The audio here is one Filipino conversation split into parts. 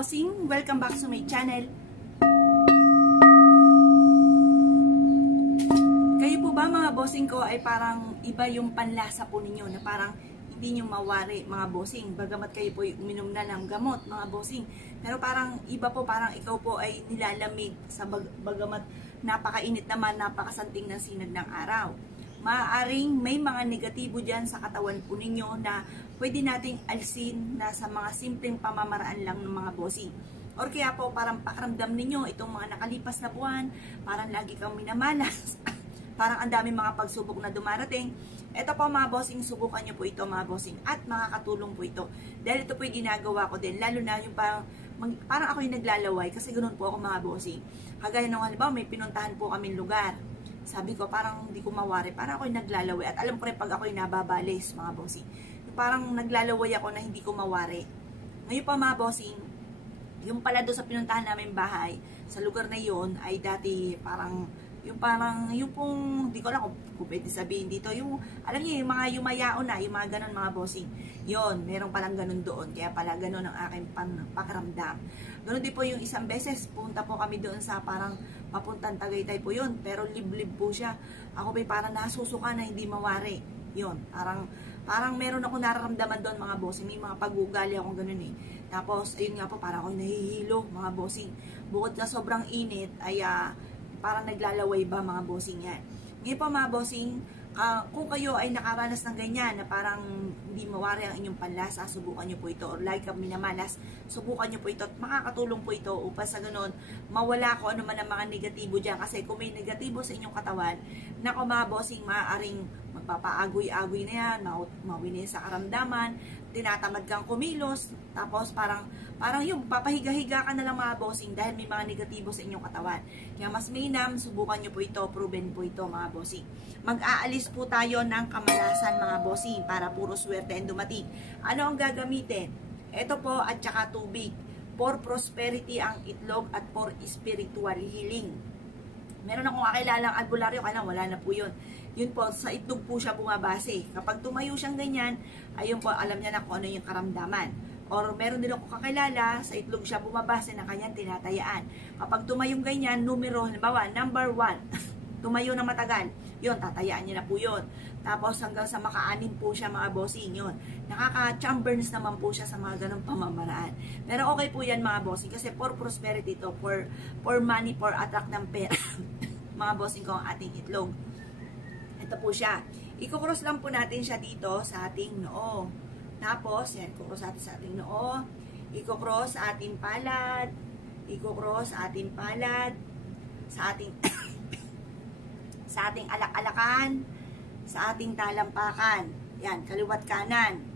bossing, welcome back to my channel. Kayo po ba mga bossing ko ay parang iba yung panlasa po ninyo na parang hindi nyo mawari mga bossing, bagamat kayo po uminom na ng gamot mga bossing, pero parang iba po, parang ikaw po ay nilalamig sa bagamat napakainit naman, napakasanting ng sinag ng araw. Maaaring may mga negatibo dyan sa katawan po ninyo na pwede nating alisin na sa mga simpleng pamamaraan lang ng mga bossing. Or kaya po parang pakiramdam ninyo itong mga nakalipas na buwan, parang lagi kang minamalas, parang ang daming mga pagsubok na dumarating. Ito po mga bossing, subukan nyo po ito mga bossing at makakatulong po ito. Dahil ito po yung ginagawa ko din, lalo na yung parang ako yung naglalaway kasi ganoon po ako mga bossing. Kagaya nung halimbawa may pinuntahan po kaming lugar. Sabi ko, parang hindi ko mawari. Parang ako'y naglalaway. At alam ko rin pag ako'y nababalis, mga bossing. Parang naglalaway ako na hindi ko mawari. Ngayon pa, mga bossing, yung pala doon sa pinuntahan namin bahay, sa lugar na yon ay dati yung pong, hindi ko alam kung pwede sabihin dito, yung, alam niyo, yung mga yumayaon na, yung mga ganun, mga bossing. Yon, meron palang ganun doon. Kaya pala ganun ang aking pakiramdam. Ganun din po yung isang beses, punta po kami doon sa parang papuntang Tagaytay po yun, pero liblib po siya. Ako pa parang nasusuka na hindi mawari. Yun, parang meron ako nararamdaman doon mga bossing, may mga pag-ugali akong ganun eh. Tapos, ayun nga po, parang ako nahihilo mga bossing. Bukod sa sobrang init, ay parang naglalaway ba mga bossing yan. Ngayon po mga bossing, kung kayo ay nakaranas ng ganyan na parang hindi mawari ang inyong panlasa, subukan nyo po ito. Or like kang minamalas, subukan nyo po ito. At makakatulong po ito upang sa ganun, mawala ko ano man ang mga negatibo dyan. Kasi kung may negatibo sa inyong katawan, nako mga bossing, maaaring magpapaagoy-agoy na yan, mawin sa karamdaman, tinatamad kang kumilos, tapos parang yung papahiga-higa ka na lang mga bossing dahil may mga negatibo sa inyong katawan. Kaya mas mainam, subukan nyo po ito, proven po ito mga bossing. Mag-aalis po tayo ng kamalasan mga bossing para puro swerte ang dumating. Ano ang gagamitin? Ito po at saka tubig. For prosperity ang itlog at for spiritual healing. Meron akong kakilalang albularyo, kaya wala na po yun. Yun po, sa itlog po siya bumabase. Kapag tumayo siyang ganyan, ayun po, alam niya na kung ano yung karamdaman. Or meron din ako kakilala, sa itlog siya bumabase na kanyang tinatayaan. Kapag tumayong ganyan, numero, halimbawa, number 1, tumayo na matagal, yun, tatayaan niya na po yun. Tapos hanggang sa maka-anim po siya mga bossing, yun. Nakaka-chamberns naman po siya sa mga ganong pamamaraan. Pero okay po yan mga bossing, kasi for prosperity to, for money, for attract ng pera. Mga bossing ko ang ating itlog. Ito po siya. Iko-cross lang po natin siya dito sa ating noo. Tapos, yan, iko-cross natin sa ating noo. Iko-cross sa ating palad. Iko-cross sa ating palad. Sa ating sa ating alak-alakan. Sa ating talampakan. Yan, kaliwat kanan.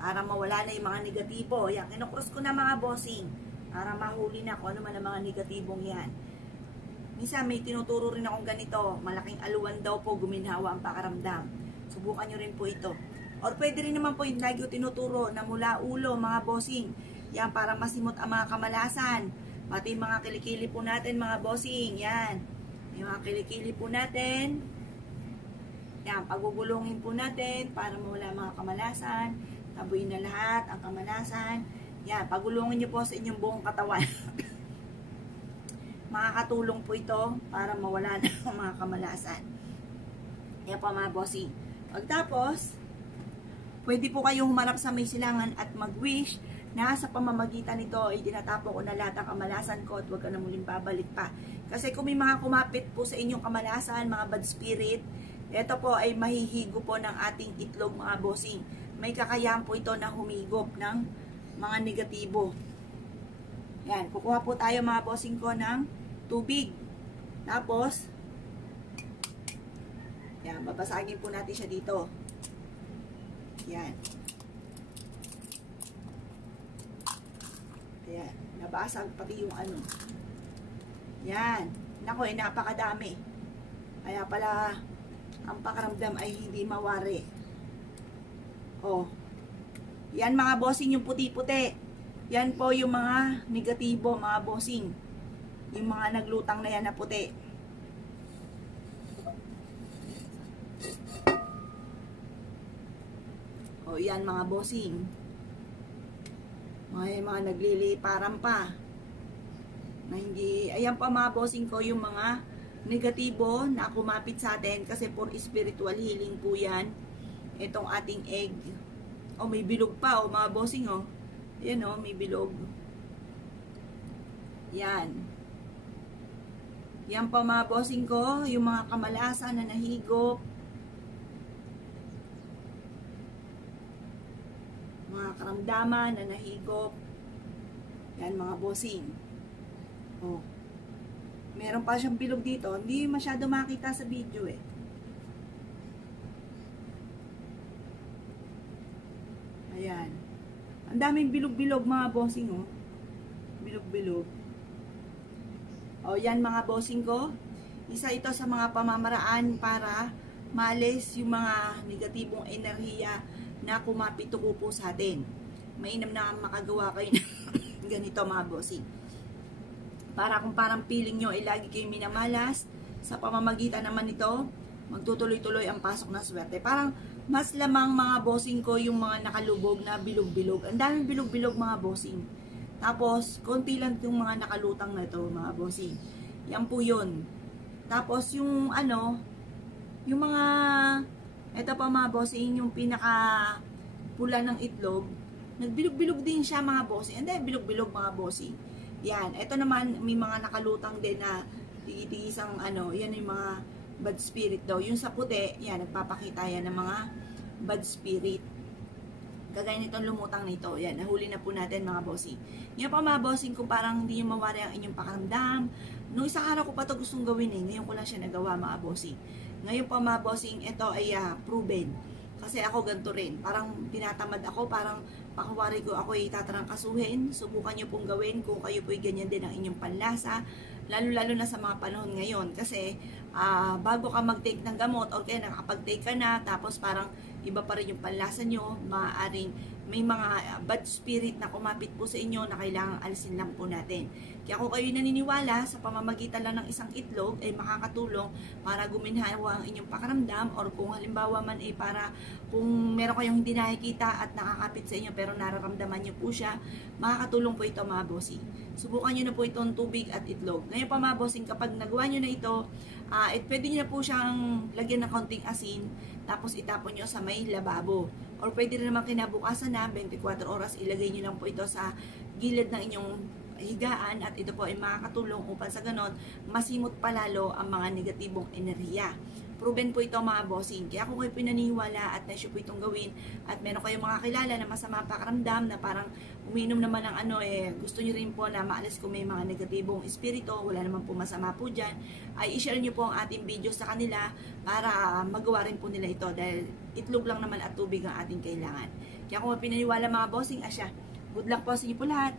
Para mawala na yung mga negatibo. Yan, kinocross ko na mga bossing. Para mahuli na kung ano man ang mga negatibong yan. Minsan may tinuturo rin akong ganito. Malaking aluwan daw po guminhawa ang pakaramdam. Subukan nyo rin po ito. Or pwede rin naman po yung lagi tinuturo na mula ulo mga bossing. Yan, para masimot ang mga kamalasan. Pati mga kilikili po natin mga bossing. Yan. Yung mga kilikili po natin. Yan, pagugulungin po natin para mawala mga kamalasan. Tabuin na lahat ang kamalasan. Yan, pagulungin nyo po sa inyong buong katawan. Makakatulong po ito para mawala na ang mga kamalasan. Yan po mga bossing. Pagtapos, pwede po kayong humarap sa may silangan at mag-wish na sa pamamagitan nito ay tinatapo ko na lahat ng kamalasan ko at huwag ka na muling babalik pa. Kasi kung may mga kumapit po sa inyong kamalasan, mga bad spirit, ito po ay mahihigo po ng ating itlog mga bossing. May kakayahan po ito na humigop ng mga negatibo. Yan, kukuha po tayo mga bossing ko ng tubig. Tapos, yan, babasagin po natin siya dito. Yan. Ayan, nabasag pati yung ano. Yan. Nako, napakadami. Kaya pala, ang pakaramdam ay hindi mawari. Oh. Yan mga bossing, yung puti-puti. Yan po yung mga negatibo, mga bossing. Yung mga naglutang na yan na puti. O yan mga bossing. mga nagliliparan pa. Na hindi, ayan pa mga bossing ko, yung mga negatibo na kumapit sa atin kasi for spiritual healing po yan. Itong ating egg. O may bilog pa, o mga bossing o. Yan o, may bilog. Yan. Yan pa mga bossing ko, yung mga kamalasan na nahigop. Mga karamdaman na nahigop. Yan mga bossing. Oh. Meron pa siyang bilog dito. Hindi masyado makita sa video eh. Ayan. Ang daming bilog-bilog mga bossing oh. Bilog-bilog. O yan mga bossing ko. Isa ito sa mga pamamaraan para maalis yung mga negatibong enerhiya na kumapit po sa atin. Mainam na makagawa kayo ng ganito mga bossing. Para kung parang feeling nyo ay lagi kayong minamalas, sa pamamagitan naman nito, magtutuloy-tuloy ang pasok ng swerte. Parang mas lamang mga bossing ko yung mga nakalubog na bilog-bilog. Ang daming bilog-bilog mga bossing. Tapos, konti lang yung mga nakalutang na ito mga bossing. Yan po yun. Tapos yung ano, yung mga, ito pa mga bossing, yung pinaka pula ng itlog, nagbilog-bilog din siya mga bossing. Hindi, bilog-bilog mga bossing. Yan, ito naman may mga nakalutang din na tigi-tigisang ano, yan yung mga bad spirit daw. Yung sa puti, yan, nagpapakita yan ng mga bad spirit. Kagaya nitong lumutang nito, yan, nahuli na po natin mga bossing. Yan pa mga bossing kung parang hindi nyo mawari ang inyong pakaramdam. Nung isang araw ko pa ito gustong gawin eh, ngayon ko lang siya nagawa mga bossing. Ngayon pa mga bossing, ito ay proven. Kasi ako ganito rin, parang tinatamad ako, parang pakawari ko ako ay tatarangkasuhin. Subukan nyo pong gawin kung kayo po'y ganyan din ang inyong panlasa. Lalo-lalo na sa mga panahon ngayon. Kasi bago ka mag-take ng gamot, or kaya nakapag-take ka na, tapos parang iba pa rin yung panlasa nyo, maaaring may mga bad spirit na kumapit po sa inyo na kailangang alisin lang po natin. Kaya kung kayo naniniwala sa pamamagitan lang ng isang itlog ay makakatulong para guminhawa ang inyong pakaramdam, or kung halimbawa man ay para kung meron kayong hindi nakikita at nakakapit sa inyo pero nararamdaman nyo po siya, makakatulong po ito mga bossing. Subukan nyo na po itong tubig at itlog. Ngayon pa mga bossing, kapag nagawa nyo na ito, pwede nyo na po siyang lagyan ng konting asin, tapos itapon nyo sa may lababo. Or pwede rin naman kinabukasan na 24 oras, ilagay nyo lang po ito sa gilid ng inyong higaan at ito po ay makakatulong upang sa ganon masimot palalo ang mga negatibong enerhiya. Proven po ito mga bossing. Kaya kung kayo pinaniwala at naisyo po itong gawin at meron kayong mga kilala na masama pakaramdam na parang uminom naman ng ano gusto nyo rin po na maalis kung may mga negatibong espiritu, wala naman po masama po dyan, ay i-share nyo po ang ating video sa kanila para magawa rin po nila ito dahil itlog lang naman at tubig ang ating kailangan. Kaya kung pinaniwala mga bossing, asya, good luck po sa inyo po lahat.